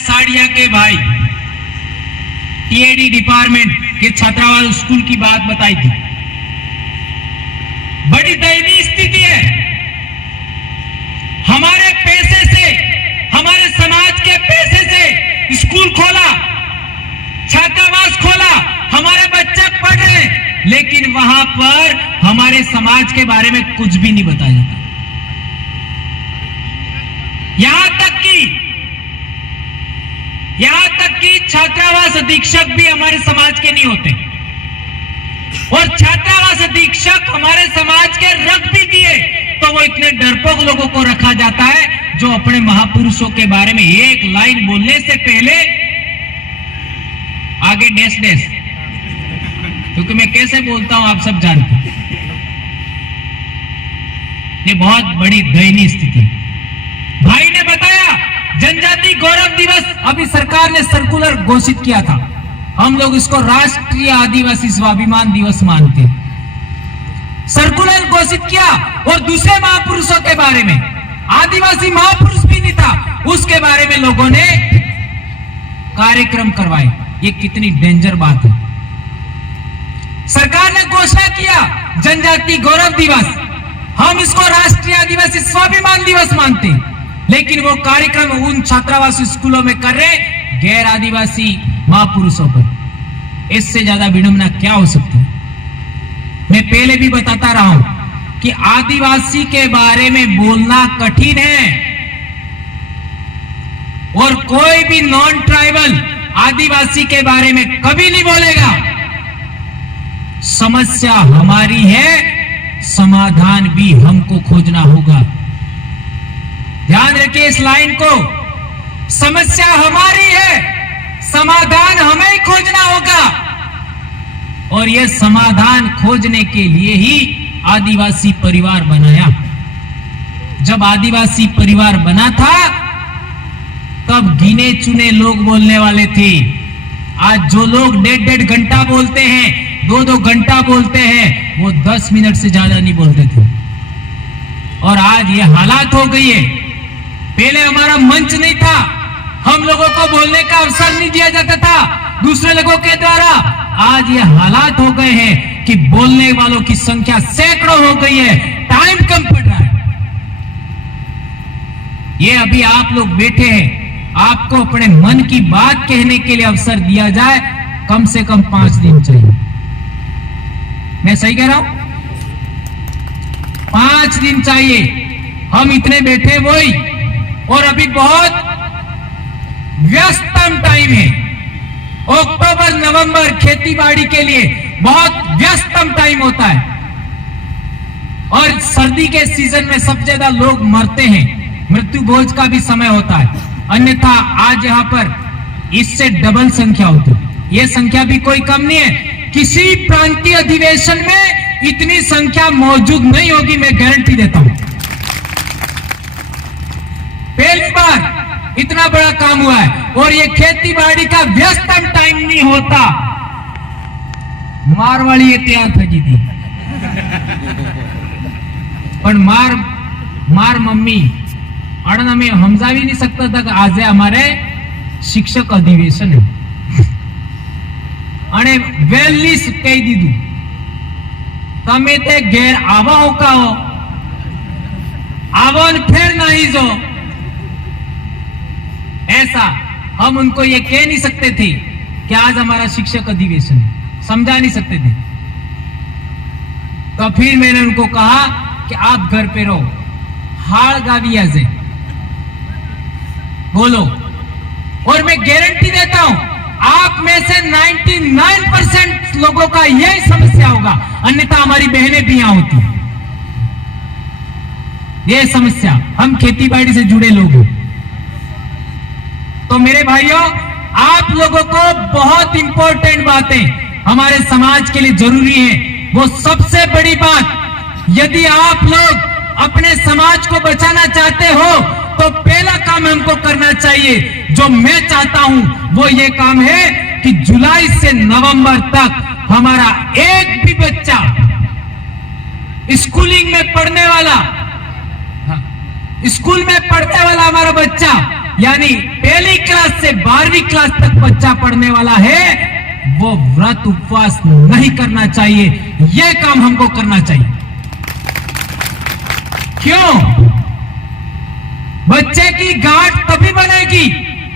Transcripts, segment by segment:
साड़िया के भाई टीएडी डिपार्टमेंट ये छात्रावास स्कूल की बात बताई थी। बड़ी दयनीय स्थिति है। हमारे पैसे से, हमारे समाज के पैसे से स्कूल खोला, छात्रावास खोला, हमारे बच्चे पढ़ रहे हैं, लेकिन वहां पर हमारे समाज के बारे में कुछ भी नहीं बताया जाता। यहां तक कि छात्रावास अधीक्षक भी हमारे समाज के नहीं होते, और छात्रावास अधीक्षक हमारे समाज के रख भी दिए तो वो इतने डरपोक लोगों को रखा जाता है जो अपने महापुरुषों के बारे में एक लाइन बोलने से पहले आगे डैश डैश, क्योंकि मैं कैसे बोलता हूं आप सब जानते हैं। ये बहुत बड़ी दयनीय स्थिति। भाई ने बताया जनजाति गौरव दिवस अभी सरकार ने सर्कुलर घोषित किया था, हम लोग इसको राष्ट्रीय आदिवासी स्वाभिमान दिवस मानते हैं। सर्कुलर घोषित किया और दूसरे महापुरुषों के बारे में, आदिवासी महापुरुष भी नहीं था, उसके बारे में लोगों ने कार्यक्रम करवाए। ये कितनी डेंजर बात है। सरकार ने घोषणा किया जनजाति गौरव दिवस, हम इसको राष्ट्रीय आदिवासी स्वाभिमान दिवस मानते हैं, लेकिन वो कार्यक्रम उन छात्रावास स्कूलों में कर रहे गैर आदिवासी महापुरुषों पर। इससे ज्यादा विडंबना क्या हो सकती है। मैं पहले भी बताता रहा हूं कि आदिवासी के बारे में बोलना कठिन है, और कोई भी नॉन ट्राइबल आदिवासी के बारे में कभी नहीं बोलेगा। समस्या हमारी है, समाधान भी हमको खोजना होगा। ध्यान रखिए इस लाइन को, समस्या हमारी है, समाधान हमें ही खोजना होगा, और यह समाधान खोजने के लिए ही आदिवासी परिवार बनाया। जब आदिवासी परिवार बना था तब गिने चुने लोग बोलने वाले थे। आज जो लोग 1.5 घंटा बोलते हैं, 2-2 घंटा बोलते हैं, वो 10 मिनट से ज्यादा नहीं बोलते थे। और आज ये हालात हो गई है। पहले हमारा मंच नहीं था, हम लोगों को बोलने का अवसर नहीं दिया जाता था दूसरे लोगों के द्वारा। आज ये हालात हो गए हैं कि बोलने वालों की संख्या सैकड़ों हो गई है, टाइम कम पड़ रहा है। ये अभी आप लोग बैठे हैं, आपको अपने मन की बात कहने के लिए अवसर दिया जाए, कम से कम 5 दिन चाहिए। मैं सही कह रहा हूं? 5 दिन चाहिए। हम इतने बैठे वही, और अभी बहुत व्यस्तम टाइम है। अक्टूबर नवंबर खेती बाड़ी के लिए बहुत व्यस्तम टाइम होता है, और सर्दी के सीजन में सबसे ज्यादा लोग मरते हैं, मृत्यु भोज का भी समय होता है। अन्यथा आज यहां पर इससे डबल संख्या होती है। यह संख्या भी कोई कम नहीं है। किसी प्रांतीय अधिवेशन में इतनी संख्या मौजूद नहीं होगी, मैं गारंटी देता हूं। पहली बार इतना बड़ा काम हुआ है, और ये खेती बाड़ी का व्यस्तम टाइम नहीं होता। मारवाड़ी तैयार थकी थी, पर मार मम्मी अड़ना में समझावी नहीं सकता था कि आज हमारे शिक्षक अधिवेशन है, અને વહેલી કહી દીધું તમે તે ઘેર આવા હોકાઓ आवो फिर नहीं जो। ऐसा हम उनको ये कह नहीं सकते थे कि आज हमारा शिक्षक अधिवेशन है, समझा नहीं सकते थे। तो फिर मैंने उनको कहा कि आप घर पे रहो, हाड़ गाविया से बोलो, और मैं गारंटी देता हूं आप में से 99% लोगों का यही समस्या होगा, अन्यथा हमारी बहनें भी यहां होती। ये समस्या, हम खेती बाड़ी से जुड़े लोग हैं। तो मेरे भाइयों, आप लोगों को बहुत इंपॉर्टेंट बातें हमारे समाज के लिए जरूरी है। वो सबसे बड़ी बात, यदि आप लोग अपने समाज को बचाना चाहते हो तो पहला काम हमको करना चाहिए, जो मैं चाहता हूं वो ये काम है कि जुलाई से नवंबर तक हमारा एक भी बच्चा स्कूलिंग में पढ़ने वाला, स्कूल में पढ़ने वाला हमारा बच्चा, यानी पहली क्लास से 12वीं क्लास तक बच्चा पढ़ने वाला है, वो व्रत उपवास नहीं करना चाहिए। यह काम हमको करना चाहिए। क्यों? बच्चे की गांठ तभी बनेगी,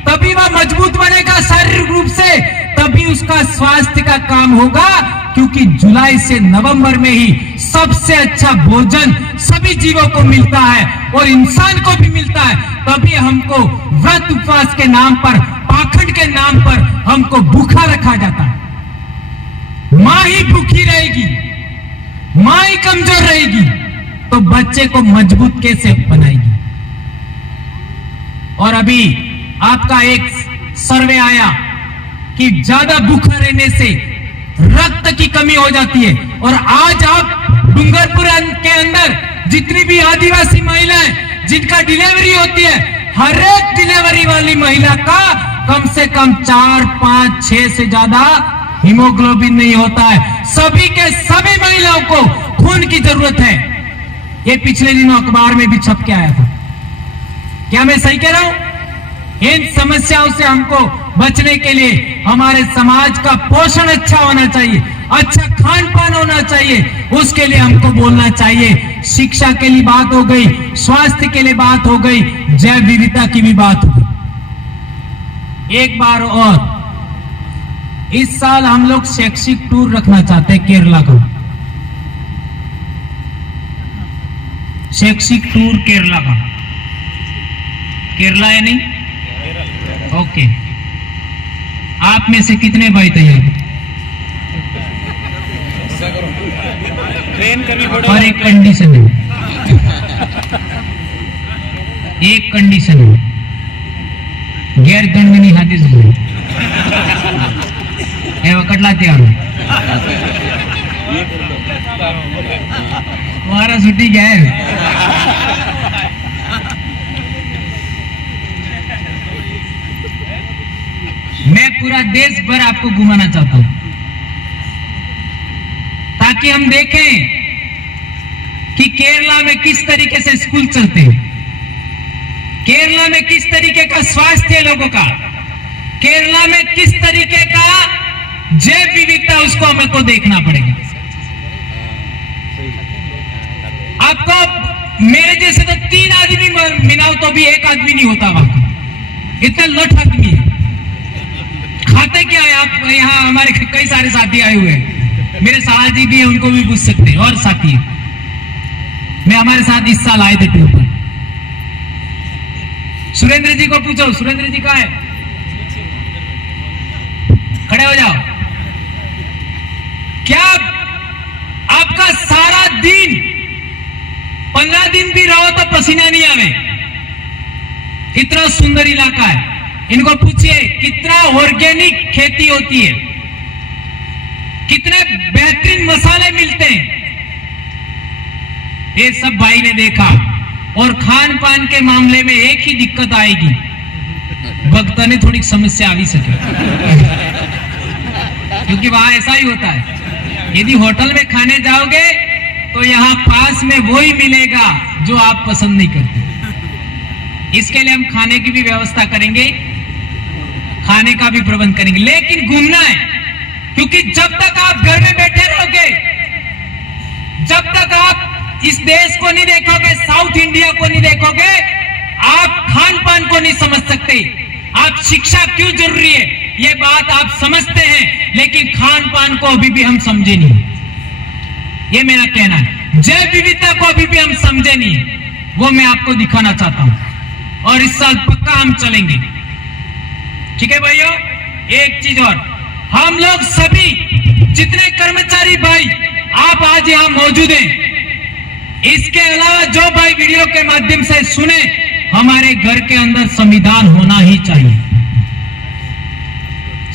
तभी वह मजबूत बनेगा शारीरिक रूप से, तभी उसका स्वास्थ्य का काम होगा, क्योंकि जुलाई से नवंबर में ही सबसे अच्छा भोजन सभी जीवों को मिलता है और इंसान को भी मिलता है। तभी हमको व्रत उपवास के नाम पर, पाखंड के नाम पर हमको भूखा रखा जाता है। मां ही भूखी रहेगी, मां ही कमजोर रहेगी, तो बच्चे को मजबूत कैसे बनाएगी? और अभी आपका एक सर्वे आया कि ज्यादा भूखा रहने से रक्त की कमी हो जाती है। और आज आप डूंगरपुर के अंदर जितनी भी आदिवासी महिलाएं जिनका डिलीवरी होती है, हर एक डिलीवरी वाली महिला का कम से कम 4, 5, 6 से ज्यादा हीमोग्लोबिन नहीं होता है। सभी के सभी महिलाओं को खून की जरूरत है। ये पिछले दिनों अखबार में भी छप के आया था। क्या मैं सही कह रहा हूं? इन समस्याओं से हमको बचने के लिए हमारे समाज का पोषण अच्छा होना चाहिए, अच्छा खान पान होना चाहिए। उसके लिए हमको बोलना चाहिए। शिक्षा के लिए बात हो गई, स्वास्थ्य के लिए बात हो गई, जैव विविधता की भी बात हो गई। एक बार और, इस साल हम लोग शैक्षिक टूर रखना चाहते हैं केरला को। शैक्षिक टूर केरला का। केरला है नहीं? ओके। आप में से कितने भाई तैयार? और एक कंडीशन है, एक कंडीशन है, गैर दंडनी हाथी से कटला तैयार हो। तुम्हारा छुट्टी क्या है? मैं पूरा देश भर आपको घुमाना चाहता हूं, ताकि हम देखें कि केरला में किस तरीके से स्कूल चलते हैं, केरला में किस तरीके का स्वास्थ्य है लोगों का, केरला में किस तरीके का जैव विविधता, उसको हमें को देखना पड़ेगा। आपको मेरे जैसे तो 3 आदमी मिलाओ तो भी एक आदमी नहीं होता वहां, इतने लठ आदमी है। खाते क्या है आप? यहाँ हमारे कई सारे साथी आए हुए हैं, मेरे साथी भी है, उनको भी पूछ सकते हैं, और साथी है। मैं हमारे साथ इस साल आए थे ट्रिप पर। सुरेंद्र जी को पूछो, सुरेंद्र जी कहाँ है? खड़े हो जाओ। क्या आपका सारा दिन, 15 दिन भी रहो तो पसीना नहीं आवे? इतना सुंदर इलाका है। इनको पूछिए कितना ऑर्गेनिक खेती होती है, कितने बेहतरीन मसाले मिलते हैं। ये सब भाई ने देखा। और खान पान के मामले में एक ही दिक्कत आएगी, भक्तों ने थोड़ी समस्या आ भी सके, क्योंकि वहां ऐसा ही होता है। यदि होटल में खाने जाओगे तो यहाँ पास में वही मिलेगा जो आप पसंद नहीं करते। इसके लिए हम खाने की भी व्यवस्था करेंगे, खाने का भी प्रबंध करेंगे, लेकिन घूमना है। क्योंकि जब तक आप घर में बैठे रहोगे, जब तक आप इस देश को नहीं देखोगे, साउथ इंडिया को नहीं देखोगे, आप खान पान को नहीं समझ सकते। आप शिक्षा क्यों जरूरी है ये बात आप समझते हैं, लेकिन खान पान को अभी भी हम समझे नहीं। ये मेरा कहना है। जैव विविधता को अभी भी हम समझे नहीं, वो मैं आपको दिखाना चाहता हूं। और इस साल पक्का हम चलेंगे। ठीक है भाइयों? एक चीज और, हम लोग सभी जितने कर्मचारी भाई आप आज यहां मौजूद हैं, इसके अलावा जो भाई वीडियो के माध्यम से सुने, हमारे घर के अंदर संविधान होना ही चाहिए।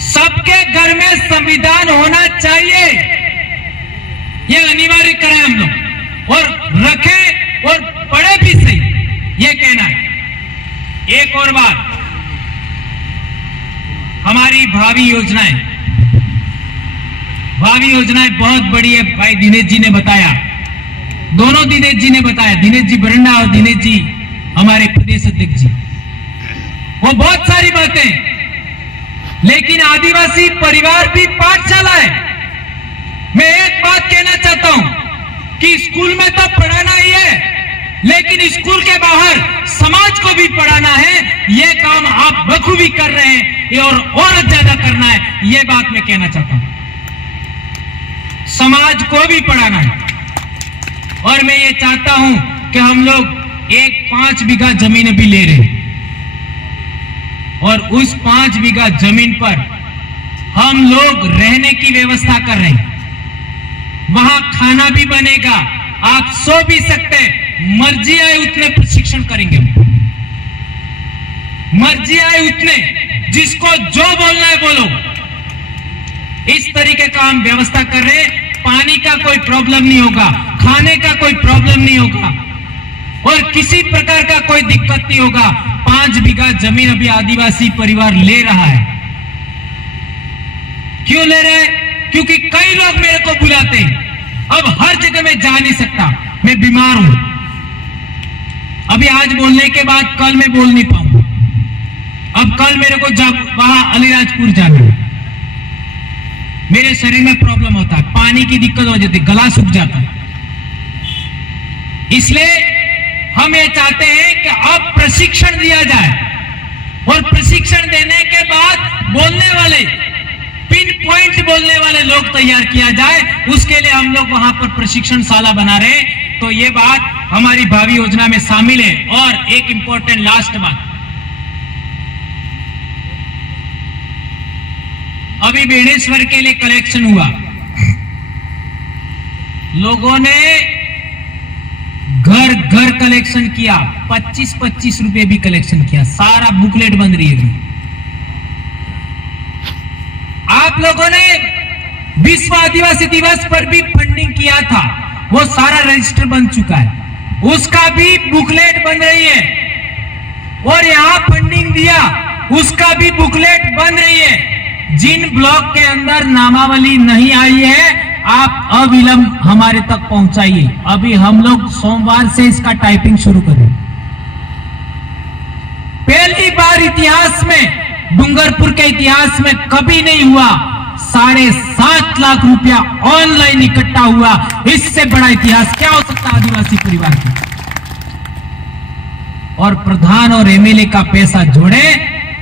सबके घर में संविधान होना चाहिए, ये अनिवार्य करें हम लोग, और रखें और पढ़े भी सही, ये कहना है। एक और बात, हमारी भावी योजनाएं बहुत बड़ी है। भाई दिनेश जी ने बताया, दोनों दिनेश जी ने बताया, दिनेश जी बरंडा और दिनेश जी हमारे प्रदेश अध्यक्ष जी, वो बहुत सारी बातें लेकिन आदिवासी परिवार भी पाठशाला है। मैं एक बात कहना चाहता हूं कि स्कूल में तो पढ़ाना ही है, लेकिन स्कूल के बाहर समाज को भी पढ़ाना है। यह काम आप बखूबी कर रहे हैं और ज्यादा करना है, यह बात मैं कहना चाहता हूं। समाज को भी पढ़ाना है। और मैं ये चाहता हूं कि हम लोग एक 5 बीघा जमीन अभी ले रहे हैं, और उस 5 बीघा जमीन पर हम लोग रहने की व्यवस्था कर रहे हैं। वहां खाना भी बनेगा, आप सो भी सकते हैं, मर्जी आए उतने प्रशिक्षण करेंगे, मर्जी आए उतने, जिसको जो बोलना है बोलो। इस तरीके का हम व्यवस्था कर रहे हैं। पानी का कोई प्रॉब्लम नहीं होगा, खाने का कोई प्रॉब्लम नहीं होगा, और किसी प्रकार का कोई दिक्कत नहीं होगा। 5 बीघा जमीन अभी आदिवासी परिवार ले रहा है। क्यों ले रहे हैं? क्योंकि कई लोग मेरे को बुलाते हैं। अब हर जगह मैं जा नहीं सकता, मैं बीमार हूं। अभी आज बोलने के बाद कल मैं बोल नहीं पाऊंगा। अब कल मेरे को जब वहां अलीराजपुर जाना है, मेरे शरीर में प्रॉब्लम होता है, पानी की दिक्कत हो जाती है, गला सूख जाता है। इसलिए हम ये चाहते हैं कि अब प्रशिक्षण दिया जाए, और प्रशिक्षण देने के बाद बोलने वाले, पिन पॉइंट बोलने वाले लोग तैयार किया जाए। उसके लिए हम लोग वहां पर प्रशिक्षण शाला बना रहे हैं। तो ये बात हमारी भावी योजना में शामिल है। और एक इंपॉर्टेंट लास्ट बात, अभी बेणेश्वर के लिए कलेक्शन हुआ, लोगों ने घर घर कलेक्शन किया, 25-25 रुपए भी कलेक्शन किया, सारा बुकलेट बन रही है। आप लोगों ने विश्व आदिवासी दिवस पर भी फंडिंग किया था, वो सारा रजिस्टर बन चुका है, उसका भी बुकलेट बन रही है। और यहां फंडिंग दिया, उसका भी बुकलेट बन रही है। जिन ब्लॉक के अंदर नामावली नहीं आई है, आप अविलंब हमारे तक पहुंचाइए। अभी हम लोग सोमवार से इसका टाइपिंग शुरू करें। पहली बार इतिहास में, डूंगरपुर के इतिहास में कभी नहीं हुआ, 7.5 लाख रुपया ऑनलाइन इकट्ठा हुआ। इससे बड़ा इतिहास क्या हो सकता है आदिवासी परिवार का? और प्रधान और एमएलए का पैसा जोड़े,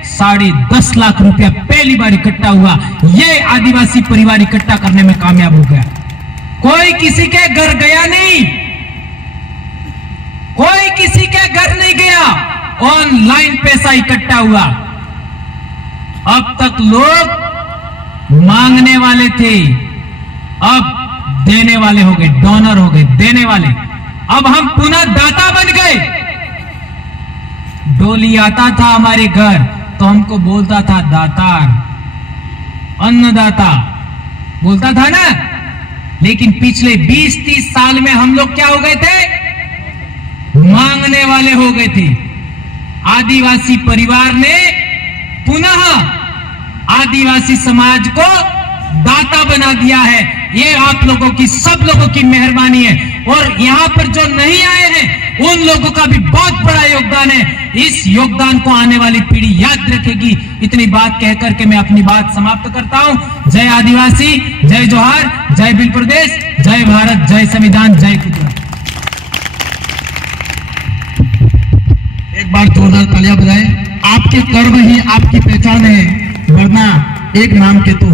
10.5 लाख रुपया पहली बार इकट्ठा हुआ। ये आदिवासी परिवार इकट्ठा करने में कामयाब हो गया। कोई किसी के घर गया नहीं, कोई किसी के घर नहीं गया, ऑनलाइन पैसा इकट्ठा हुआ। अब तक लोग मांगने वाले थे, अब देने वाले हो गए, डोनर हो गए, देने वाले। अब हम पुनः दाता बन गए। डोली आता था हमारे घर तो हमको बोलता था दातार, अन्नदाता बोलता था ना। लेकिन पिछले 20-30 साल में हम लोग क्या हो गए थे? मांगने वाले हो गए थे। आदिवासी परिवार ने पुनः आदिवासी समाज को दाता बना दिया है। ये आप लोगों की, सब लोगों की मेहरबानी है। और यहां पर जो नहीं आए हैं, उन लोगों का भी बहुत बड़ा योगदान है। इस योगदान को आने वाली पीढ़ी याद रखेगी। इतनी बात कहकर के मैं अपनी बात समाप्त करता हूं। जय आदिवासी, जय जोहार, जय बिल प्रदेश, जय भारत, जय संविधान, जय गुजरात। एक बार जोरदार तालियां बजाएं। आपके कर्म ही आपकी पहचान है, वरना एक नाम के तो